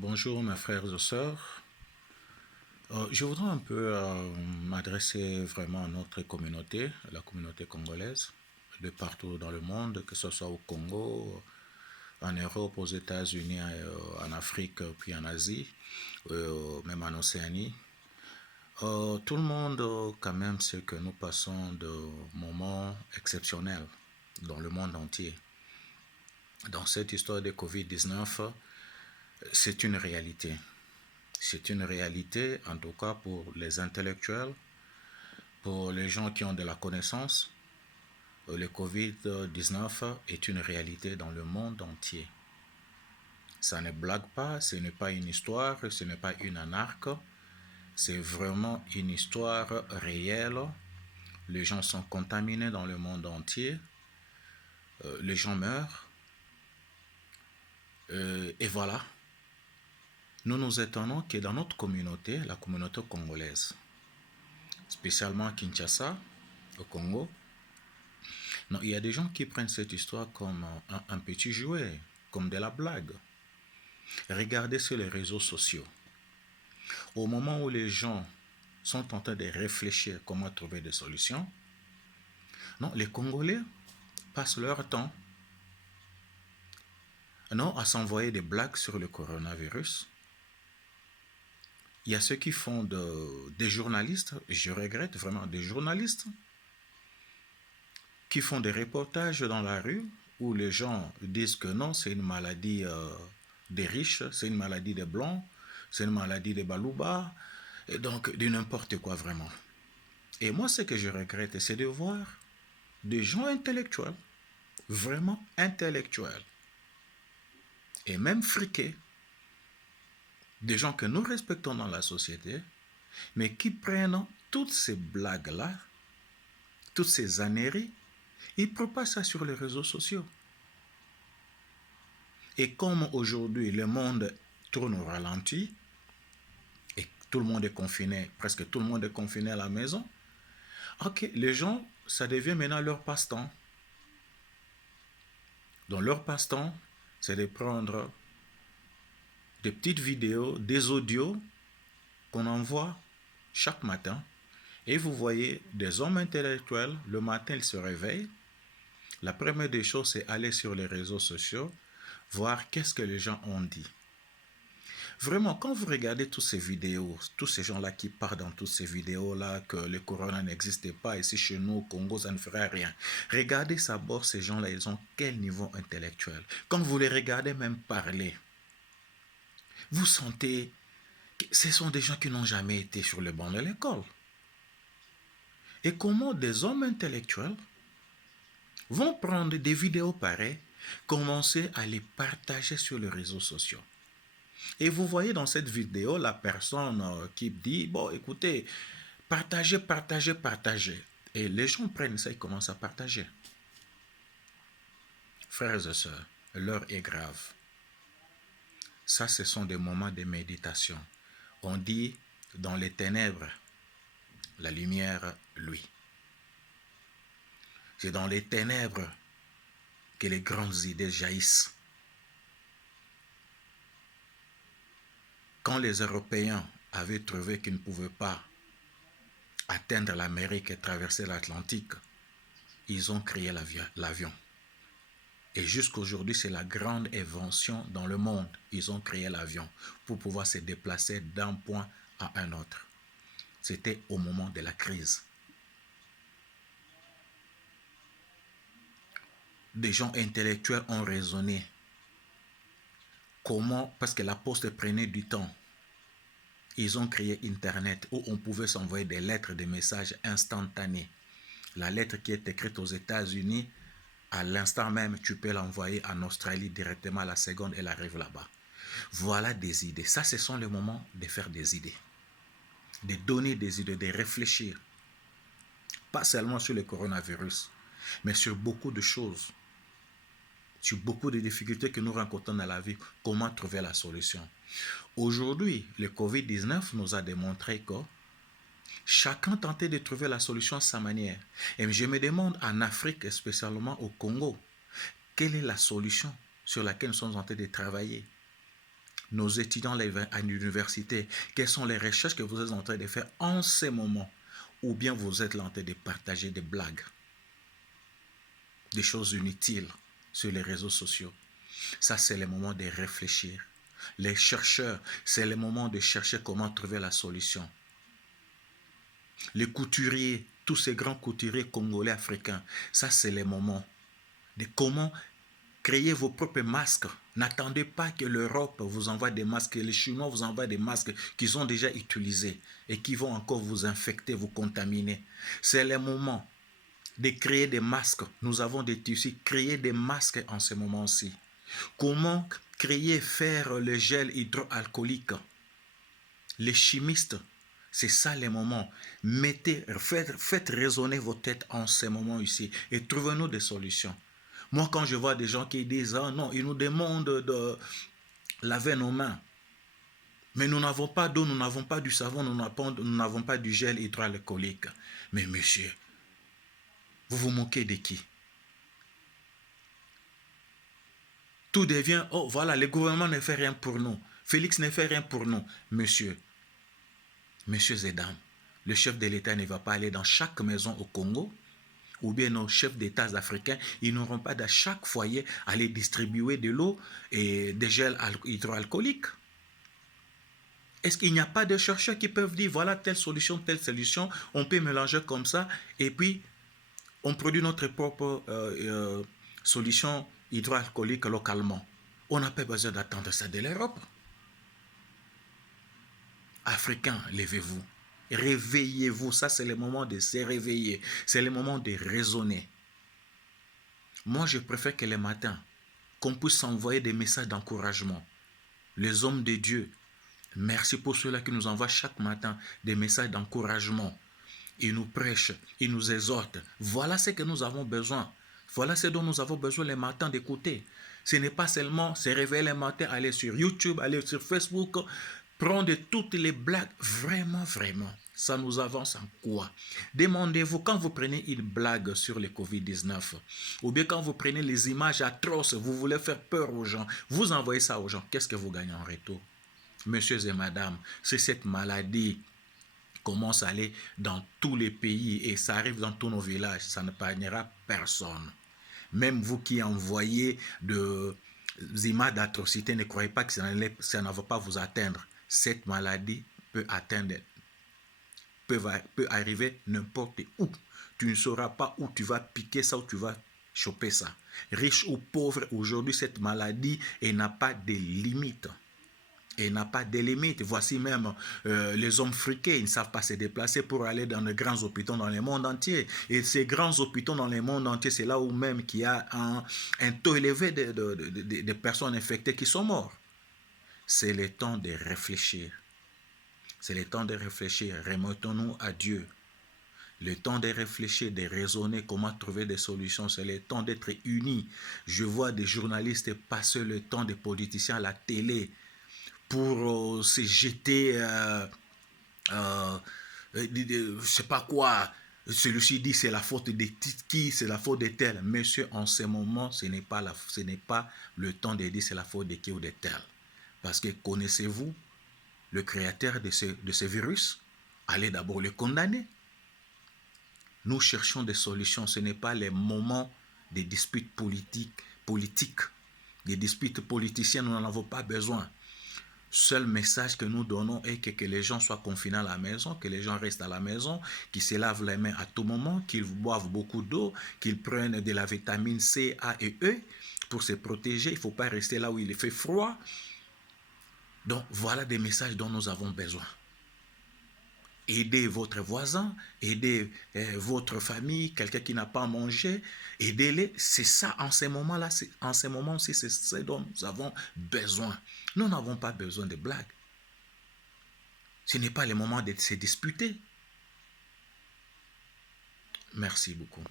Bonjour mes frères et sœurs. Je voudrais un peu m'adresser vraiment à notre communauté, la communauté congolaise, de partout dans le monde, que ce soit au Congo, en Europe, aux États-Unis, en Afrique, puis en Asie, même en Océanie. Tout le monde, quand même, sait que nous passons de moments exceptionnels dans le monde entier. Dans cette histoire de Covid-19, c'est une réalité. C'est une réalité, en tout cas pour les intellectuels, pour les gens qui ont de la connaissance. Le Covid-19 est une réalité dans le monde entier. Ça ne blague pas, ce n'est pas une histoire, ce n'est pas une anarque. C'est vraiment une histoire réelle. Les gens sont contaminés dans le monde entier. Les gens meurent. Et voilà. Nous nous étonnons que dans notre communauté, la communauté congolaise, spécialement à Kinshasa, au Congo, non, il y a des gens qui prennent cette histoire comme un petit jouet, comme de la blague. Regardez sur les réseaux sociaux. Au moment où les gens sont en train de réfléchir comment trouver des solutions, non, les Congolais passent leur temps non, à s'envoyer des blagues sur le coronavirus. Il y a ceux qui font des journalistes, je regrette vraiment, des journalistes qui font des reportages dans la rue où les gens disent que non, c'est une maladie des riches, c'est une maladie des blancs, c'est une maladie des balouba, et donc de n'importe quoi vraiment. Et moi, ce que je regrette, c'est de voir des gens intellectuels, vraiment intellectuels, et même friqués, des gens que nous respectons dans la société, mais qui prennent toutes ces blagues-là, toutes ces âneries, ils propagent ça sur les réseaux sociaux. Et comme aujourd'hui le monde tourne au ralenti, et tout le monde est confiné, presque tout le monde est confiné à la maison, ok, les gens, ça devient maintenant leur passe-temps. Donc leur passe-temps, c'est de prendre des petites vidéos, des audios qu'on envoie chaque matin. Et vous voyez des hommes intellectuels, le matin ils se réveillent. La première des choses, c'est aller sur les réseaux sociaux, voir qu'est-ce que les gens ont dit. Vraiment, quand vous regardez toutes ces vidéos, tous ces gens-là qui parlent dans toutes ces vidéos-là que le corona n'existait pas ici chez nous au Congo, ça ne ferait rien. Regardez d'abord ces gens-là, ils ont quel niveau intellectuel. Quand vous les regardez même parler, vous sentez que ce sont des gens qui n'ont jamais été sur le banc de l'école. Et comment des hommes intellectuels vont prendre des vidéos pareilles, commencer à les partager sur les réseaux sociaux. Et vous voyez dans cette vidéo la personne qui dit, bon écoutez, partagez, partagez, partagez. Et les gens prennent ça et commencent à partager. Frères et sœurs, l'heure est grave. Ça, ce sont des moments de méditation. On dit, dans les ténèbres, la lumière luit. C'est dans les ténèbres que les grandes idées jaillissent. Quand les Européens avaient trouvé qu'ils ne pouvaient pas atteindre l'Amérique et traverser l'Atlantique, ils ont créé l'avion. Et jusqu'aujourd'hui, c'est la grande invention dans le monde. Ils ont créé l'avion pour pouvoir se déplacer d'un point à un autre. C'était au moment de la crise. Des gens intellectuels ont raisonné. Comment? Parce que la poste prenait du temps. Ils ont créé Internet où on pouvait s'envoyer des lettres, des messages instantanés. La lettre qui est écrite aux États-Unis, à l'instant même, tu peux l'envoyer en Australie directement à la seconde, elle arrive là-bas. Voilà des idées. Ça, ce sont les moments de faire des idées. De donner des idées, de réfléchir. Pas seulement sur le coronavirus, mais sur beaucoup de choses. Sur beaucoup de difficultés que nous rencontrons dans la vie. Comment trouver la solution. Aujourd'hui, le Covid-19 nous a démontré que chacun tentait de trouver la solution à sa manière. Et je me demande en Afrique, et spécialement au Congo, quelle est la solution sur laquelle nous sommes en train de travailler? nos étudiants à l'université, quelles sont les recherches que vous êtes en train de faire en ces moments, ou bien vous êtes là en train de partager des blagues, des choses inutiles sur les réseaux sociaux. Ça, c'est le moment de réfléchir. Les chercheurs, c'est le moment de chercher comment trouver la solution. Les couturiers, tous ces grands couturiers congolais, africains, ça, c'est le moment de comment créer vos propres masques. N'attendez pas que l'Europe vous envoie des masques, que les Chinois vous envoient des masques qu'ils ont déjà utilisés et qui vont encore vous infecter, vous contaminer. C'est le moment de créer des masques. Nous avons des tissus, créer des masques en ce moment-ci. Comment créer, faire le gel hydroalcoolique? Les chimistes, c'est ça les moments. Faites résonner vos têtes en ce moment ici et trouvez-nous des solutions. Moi, quand je vois des gens qui disent, ah non, ils nous demandent de laver nos mains. Mais nous n'avons pas d'eau, nous n'avons pas du savon, nous n'avons pas du gel hydroalcoolique. Mais monsieur, vous vous moquez de qui? Tout devient, oh voilà, le gouvernement ne fait rien pour nous. Félix ne fait rien pour nous. Messieurs et dames, le chef de l'État ne va pas aller dans chaque maison au Congo, ou bien nos chefs d'État africains, ils n'auront pas dans chaque foyer aller distribuer de l'eau et des gels hydroalcooliques. Est-ce qu'il n'y a pas de chercheurs qui peuvent dire, voilà telle solution, on peut mélanger comme ça, et puis on produit notre propre solution hydroalcoolique localement. On n'a pas besoin d'attendre ça de l'Europe. Africains, levez-vous. Réveillez-vous. Ça, c'est le moment de se réveiller. C'est le moment de raisonner. Moi, je préfère que les matins, qu'on puisse s'envoyer des messages d'encouragement. Les hommes de Dieu, merci pour ceux-là qui nous envoient chaque matin des messages d'encouragement. Ils nous prêchent, ils nous exhortent. Voilà ce que nous avons besoin. Voilà ce dont nous avons besoin les matins d'écouter. Ce n'est pas seulement se réveiller les matins, aller sur YouTube, aller sur Facebook, prendre toutes les blagues. Vraiment, vraiment, ça nous avance en quoi? Demandez-vous, quand vous prenez une blague sur le Covid-19, ou bien quand vous prenez les images atroces, vous voulez faire peur aux gens, vous envoyez ça aux gens, qu'est-ce que vous gagnez en retour? Messieurs et madame, c'est cette maladie commence à aller dans tous les pays et ça arrive dans tous nos villages, ça ne n'épargnera personne. Même vous qui envoyez des images d'atrocité, ne croyez pas que ça ne va pas vous atteindre. Cette maladie peut arriver n'importe où. Tu ne sauras pas où tu vas piquer ça, où tu vas choper ça. Riche ou pauvre, aujourd'hui, cette maladie n'a pas de limite. Et n'a pas de limite. Voici même les hommes friqués, ils ne savent pas se déplacer pour aller dans les grands hôpitaux dans le monde entier. Et ces grands hôpitaux dans le monde entier, c'est là où même qu'il y a un taux élevé de personnes infectées qui sont mortes. C'est le temps de réfléchir. C'est le temps de réfléchir. Remettons-nous à Dieu. Le temps de réfléchir, de raisonner, comment trouver des solutions. C'est le temps d'être unis. Je vois des journalistes passer le temps des politiciens à la télé pour se jeter, je sais pas quoi. Celui-ci dit c'est la faute de qui, c'est la faute de tel. Monsieur, en ce moment, ce n'est pas le temps de dire c'est la faute de qui ou de tel. Parce que connaissez-vous le créateur de ce virus? Allez d'abord le condamner. Nous cherchons des solutions. Ce n'est pas les moments des disputes politiques. Des disputes politiciennes, nous n'en avons pas besoin. Seul message que nous donnons est que les gens soient confinés à la maison, que les gens restent à la maison, qu'ils se lavent les mains à tout moment, qu'ils boivent beaucoup d'eau, qu'ils prennent de la vitamine C, A et E pour se protéger. Il ne faut pas rester là où il fait froid. Donc voilà des messages dont nous avons besoin. Aidez votre voisin, aidez votre famille, quelqu'un qui n'a pas mangé, aidez-les. C'est ça, en ces moments-là, en ces moments-ci, c'est ce dont nous avons besoin. Nous n'avons pas besoin de blagues. Ce n'est pas le moment de se disputer. Merci beaucoup.